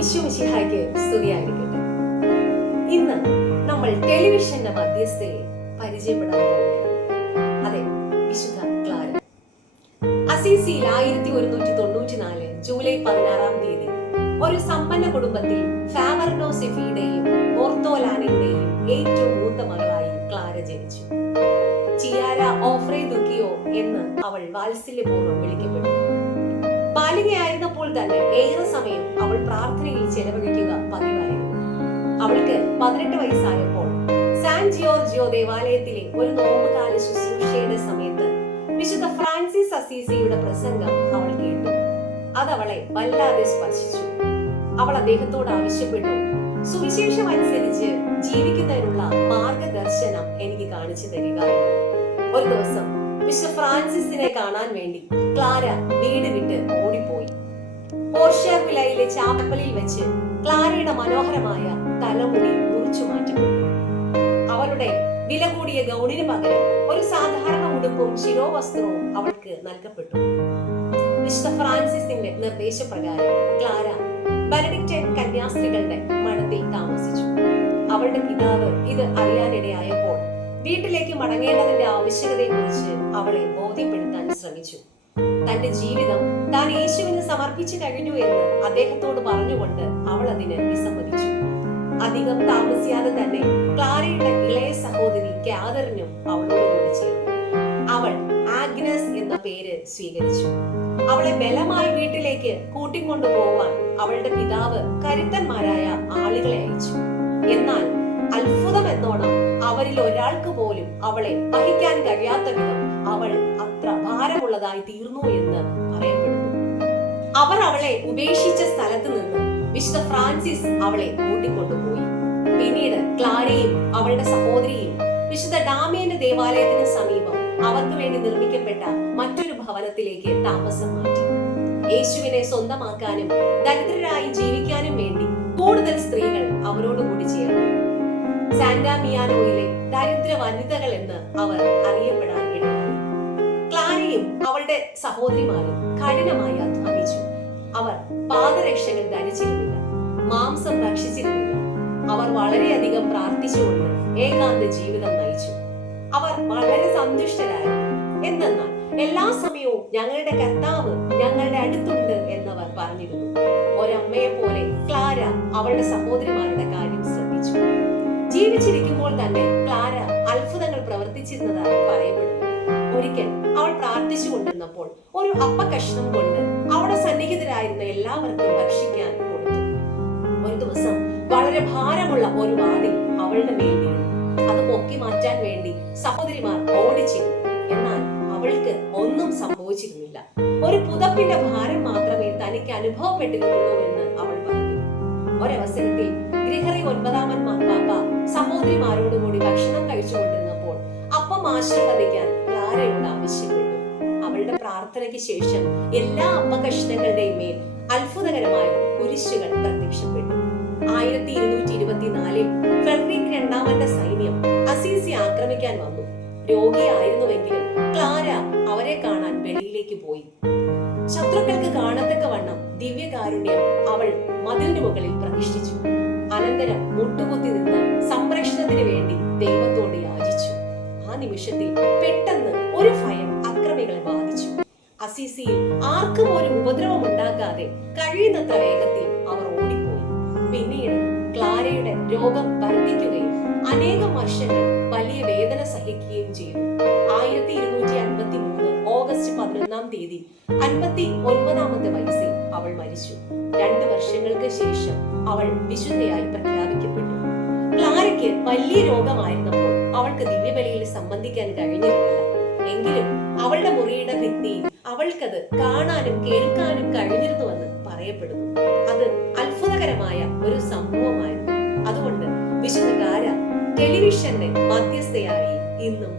ഈശോമിശിഹായ്ക്ക് സ്തുതിയായിരിക്കട്ടെ. ഇന്ന് നമ്മൾ ടെലിവിഷന്റെ മധ്യസ്ഥയെ പരിചയപ്പെടാൻ അതെ വിശുദ്ധ ക്ലാര അസീസിയിൽ ആയിരത്തി ഒരുന്നൂറ്റി തൊണ്ണൂറ്റി നാല് ജൂലൈ പതിനാറാം തീയതി ഒരു സമ്പന്ന കുടുംബത്തിൽ ഫാവർനോ സെഫിയുടെയും ഓർത്തോലാനയുടെയും ഏറ്റവും മൂത്ത മകളായി ക്ലാര ജനിച്ചു. ചിയാര ഓഫ്രേ ദുഃഖിയോ എന്ന് അവൾ വാത്സല്യപൂർവം വിളിക്കപ്പെട്ടു. ബാലികയായിരുന്നപ്പോൾ തന്നെ ഏറെ സമയം അവൾ പ്രാർത്ഥനയിൽ ചെലവഴിക്കുക പതിവായിരുന്നു. അവൾക്ക് പതിനെട്ട് വയസ്സായപ്പോൾ സാൻ ജിയോർജിയോ ദേവാലയത്തിലെ ഒരു നോമ്പുകാല ശുശ്രൂഷയുടെ സമയത്ത് വിശുദ്ധ ഫ്രാൻസിസ് അസീസിയുടെ പ്രസംഗം അവൾ കേട്ടു. അത് അവളെ വല്ലാതെ സ്പർശിച്ചു. അവൾ അദ്ദേഹത്തോട് ആവശ്യപ്പെട്ടു സുവിശേഷം അനുസരിച്ച് ജീവിക്കുന്നതിനുള്ള മാർഗദർശനം എനിക്ക് കാണിച്ചു തരിക. ഒരു ദിവസം വിശുദ്ധ ഫ്രാൻസിസിനെ കാണാൻ വേണ്ടി ക്ലാര വീട് പോർഷ്യർ ചാപ്പലിൽ വെച്ച് ക്ലാരയുടെ മനോഹരമായ തലമുടി മുറിച്ചു മാറ്റപ്പെട്ടു അവളുടെ വില കൂടിയ ഗൗണിന് പകരം ഒരു സാധാരണ ഉടുപ്പും ശിരോവസ്ത്രവും അവൾക്ക് നൽകപ്പെട്ടു. വിശുദ്ധ ഫ്രാൻസിസിന്റെ നിർദ്ദേശപ്രകാരം ക്ലാര ബെനഡിക്റ്റൻ കന്യാസ്ത്രീകളുടെ മഠത്തിൽ താമസിച്ചു. അവളുടെ പിതാവ് ഇത് അറിയാനിടയായപ്പോൾ വീട്ടിലേക്ക് മടങ്ങേണ്ടതിന്റെ ആവശ്യകതയെക്കുറിച്ച് അവളെ ബോധ്യപ്പെടുത്താൻ ശ്രമിച്ചു. തന്റെ ജീവിതം താൻ യേശുവിന് സമർപ്പിച്ചു കഴിഞ്ഞു എന്ന് അദ്ദേഹത്തോട് പറഞ്ഞുകൊണ്ട് അവൾ അതിന് വിസമ്മതിച്ചു. അധികം താമസിയാതെ തന്നെ ക്ലാരയുടെ ഇളയ സഹോദരി കാതറിനും അവളോട് കൂടി അവൾ ആഗ്നസ് എന്ന പേര് സ്വീകരിച്ചു. അവളെ ബലമായി വീട്ടിലേക്ക് കൂട്ടിക്കൊണ്ടു പോവാൻ അവളുടെ പിതാവ് കരുത്തന്മാരായ ആളുകളെ അയച്ചു. എന്നാൽ അത്ഭുതം എന്നോണം അവരിൽ ഒരാൾക്ക് പോലും അവളെ വഹിക്കാൻ കഴിയാത്ത വിധം അവൾ അത്ര ഭാരമുള്ളതായി തീർന്നു എന്ന് പറയപ്പെടുന്നു. അവർ അവളെ ഉപേക്ഷിച്ച സ്ഥലത്ത് നിന്ന് വിശുദ്ധ ഫ്രാൻസിസ് അവളെ കൂട്ടിക്കൊണ്ടുപോയി. പിന്നീട് ക്ലാരയും അവളുടെ സഹോദരിയും വിശുദ്ധ ഡാമിയന്റെ ദേവാലയത്തിന് സമീപം അവർക്ക് വേണ്ടി നിർമ്മിക്കപ്പെട്ട മറ്റൊരു ഭവനത്തിലേക്ക് താമസം മാറ്റി. യേശുവിനെ സ്വന്തമാക്കാനും ദരിദ്രരായി ജീവിക്കാനും വേണ്ടി കൂടുതൽ സ്ത്രീകൾ അവരോട് കൂടി ചേർന്നു. സാന്റാമിയാനോയിലെ ദരിദ്ര വനിതകൾ എന്ന് അവർ അറിയപ്പെടാൻ ക്ലാരയും അവളുടെ സഹോദരിമാരും കഠിനമായി അധ്വാനിച്ചു. അവർ പാദരക്ഷകൾ ധരിച്ചിരുന്നില്ല മാംസം ഭക്ഷിച്ചിരുന്നില്ല. അവർ വളരെയധികം പ്രാർത്ഥിച്ചുകൊണ്ട് ഏകാന്ത ജീവിതം നയിച്ചു. അവർ വളരെ സന്തുഷ്ടരായി. എന്തെന്നാൽ എല്ലാ സമയവും ഞങ്ങളുടെ കർത്താവ് ഞങ്ങളുടെ അടുത്തുണ്ട് എന്നവർ പറഞ്ഞിരുന്നു. ഒരമ്മയെ പോലെ ക്ലാര അവളുടെ സഹോദരിമാരുടെ കാര്യം ശ്രദ്ധിച്ചു. ജീവിച്ചിരിക്കുമ്പോൾ തന്നെ ക്ലാര അത്ഭുതങ്ങൾ പ്രവർത്തിച്ചിരുന്നതായി പറയപ്പെടുന്നു ഒരിക്കൽ അവൾ പ്രാർത്ഥിച്ചു കൊണ്ടിരുന്നപ്പോൾ ഒരു അപ്പ കഷ്ണം കൊണ്ട് അവിടെ സന്നിഹിതരായിരുന്ന എല്ലാവർക്കും ഭക്ഷിക്കാൻ കൊടുത്തു. ഒരു ദിവസം വളരെ ഭാരമുള്ള ഒരു വാതിൽ അവളുടെ മേൽ വീണു. അത് പൊക്കി മാറ്റാൻ വേണ്ടി സഹോദരിമാർ ഓടിച്ചു എന്നാൽ അവൾക്ക് ഒന്നും സംഭവിച്ചിരുന്നില്ല. ഒരു പുതപ്പിന്റെ ഭാരം മാത്രമേ തനിക്ക് അനുഭവപ്പെട്ടിരുന്നുള്ളൂ എന്ന് അവൾ പറഞ്ഞു. ഒരവസരത്തിൽ ഗ്രിഹറി ഒൻപതാമൻ മാർപ്പാപ്പ സഹോദരിമാരോടുകൂടി ഭക്ഷണം കഴിച്ചുകൊണ്ടിരുന്നപ്പോൾ അപ്പം ആശീർവദിക്കാൻ ആവശ്യപ്പെട്ടു. അവളുടെ പ്രാർത്ഥനയ്ക്ക് ശേഷം എല്ലാ അപ്പകഷ്ണങ്ങളുടെയും മേൽ അത്ഭുതകരമായ കുരിശുകൾ പ്രത്യക്ഷപ്പെട്ടു. ആയിരത്തി ഇരുന്നൂറ്റി ഇരുപത്തിനാലിൽ ഫെഡറിക് രണ്ടാമന്റെ സൈന്യം അസീസി ആക്രമിക്കാൻ വന്നു. രോഗിയായിരുന്നുവെങ്കിലും ക്ലാര അവരെ കാണാൻ വെളിയിലേക്ക് പോയി. ശത്രുക്കൾക്ക് കാണത്തക്ക വണ്ണം ദിവ്യകാരുണ്യം അവൾ മതിലിന് മുകളിൽ പ്രതിഷ്ഠിച്ചു. അനന്തരം മുട്ടുകുത്തി നിന്ന് സംരക്ഷണത്തിന് വേണ്ടി ആ നിമിഷത്തിൽ പെട്ടെന്ന് ഒരു ഭയം അക്രമികളെ ബാധിച്ചു. അസീസിയിൽ ആർക്കും ഒരു ഉപദ്രവം ഉണ്ടാക്കാതെ കഴിയുന്നത്ര വേഗത്തിൽ അവർ ഓടിപ്പോയി. പിന്നീട് ക്ലാരയുടെ രോഗം വർദ്ധിക്കുകയും അനേകം വർഷങ്ങൾ വലിയ വേദന സഹിക്കുകയും ചെയ്തു. ആയിരത്തി ഇരുന്നൂറ്റി അൻപത്തി മൂന്ന് ഓഗസ്റ്റ് പതിനൊന്നാം തീയതി അൻപത്തി ഒൻപതാമത്തെ വയസ്സിൽ അവൾ മരിച്ചു. രണ്ട് വർഷങ്ങൾക്ക് ശേഷം അവൾ വിശുദ്ധയായി പ്രഖ്യാപിക്കപ്പെട്ടു. ക്ലാരയ്ക്ക് വലിയ രോഗമായിരുന്നപ്പോൾ സംബന്ധിക്കാൻ കഴിഞ്ഞിരുന്നില്ല എങ്കിലും അവളുടെ മുറിയുടെ ഭിത്തിയിൽ അവൾക്കത് കാണാനും കേൾക്കാനും കഴിഞ്ഞിരുന്നുവെന്ന് പറയപ്പെടുന്നു. അത് അത്ഭുതകരമായ ഒരു സംഭവമായിരുന്നു. അതുകൊണ്ട് വിശുദ്ധ ടെലിവിഷന്റെ മധ്യസ്ഥയായി ഇന്നും